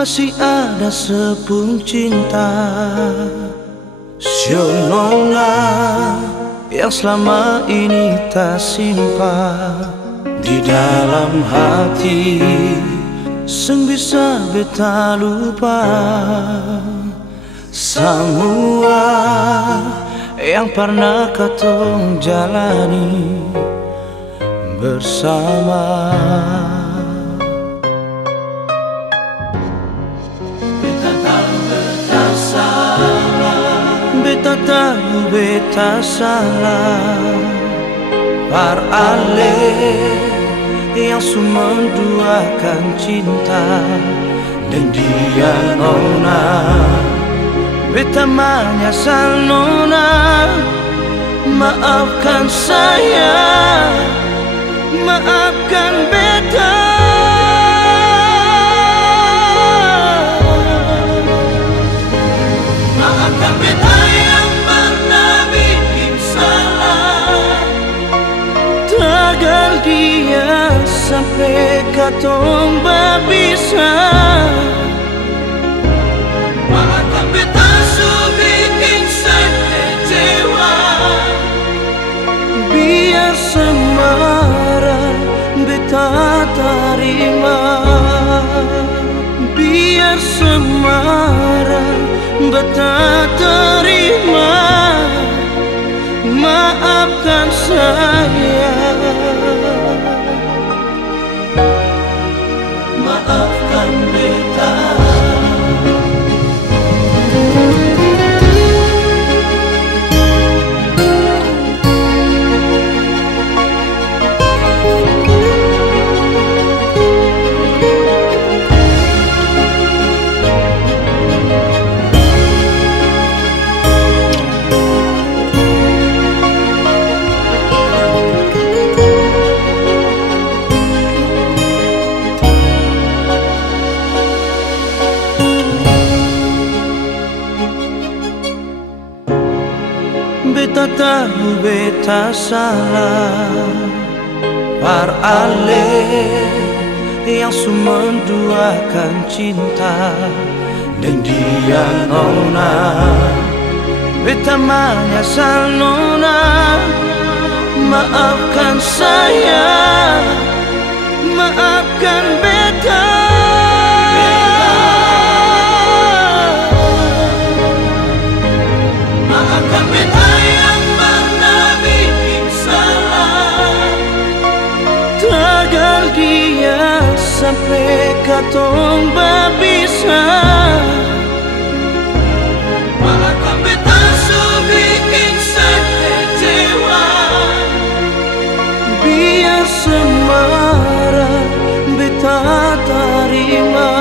masih ada sepung cinta Sionona yang selama ini tak simpan di dalam hati, seng bisa beta lupa semua yang pernah katong jalani bersama. Beta tahu beta salah, par ale yang menduakan cinta dan dia nona. Beta menyesal nona, maafkan saya, maafkan beta. Maafkan beta yang pernah bikin salah, tagal dia sampai katong berpisah. Maafkan beta su bikin saya kecewa, biar semara beta terima, biar semara beta terima. Maafkan saya, maafkan beta. Beta tahu beta salah, par ale yang menduakan cinta dan dia nona. Beta menyesal nona, maafkan saya, maafkan beta. Maafkan beta yang pernah bikin salah, tagal dia sampai katong berpisah. Maafkan beta su bikin saya kecewa, biar semara beta terima,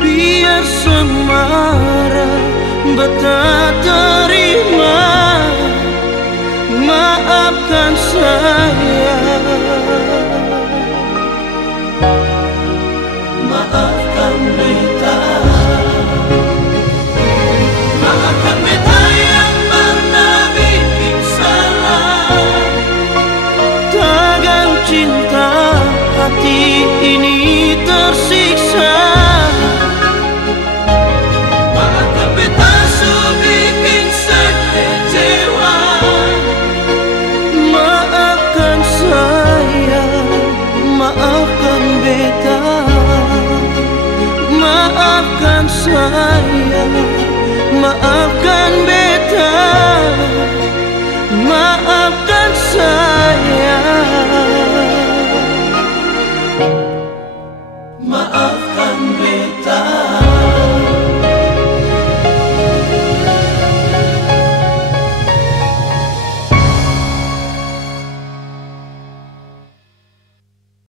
biar semara beta terima. Maafkan saya, maafkan beta. Maafkan beta yang pernah bikin salah, tagal cinta hati ini tersiksa. Maafkan saya, maafkan